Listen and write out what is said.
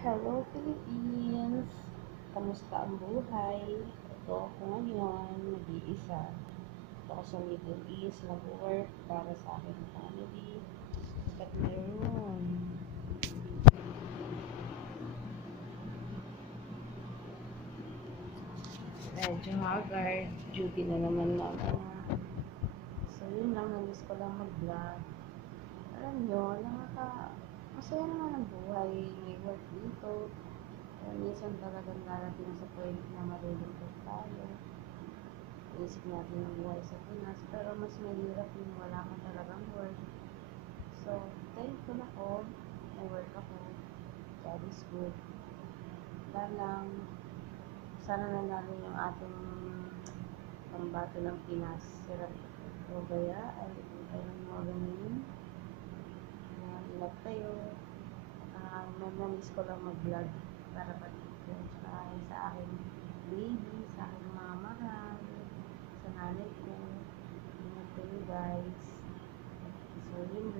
Hello Philippines! Kamusta ang buhay? Ito ako ngayon, nag-iisa. Ito ako sa Middle East, nag-work para sa aking family. At meron, medyo haggard, duty na naman mamaya. So yun lang, namiss ko lang mag-vlog. Alam nyo, masaya naman ang buhay, may work dito. Pero minsan talagang darating sa point na malulungkot tayo. Isip natin ang buhay sa Pinas, pero mas mahirap yung wala ka talagang work. So, thankful ako, may work ako, God is good. Wala lang, sana nanalo yung ating pambato ng Pinas. Sira o kaya, ay ayun mo ganun. Ingat kayo. Namiss ko lang mag-vlog para pag-vlog sa aking baby, sa aking mga mahal, sa nanay ko. Ingat kayo guys. So, yun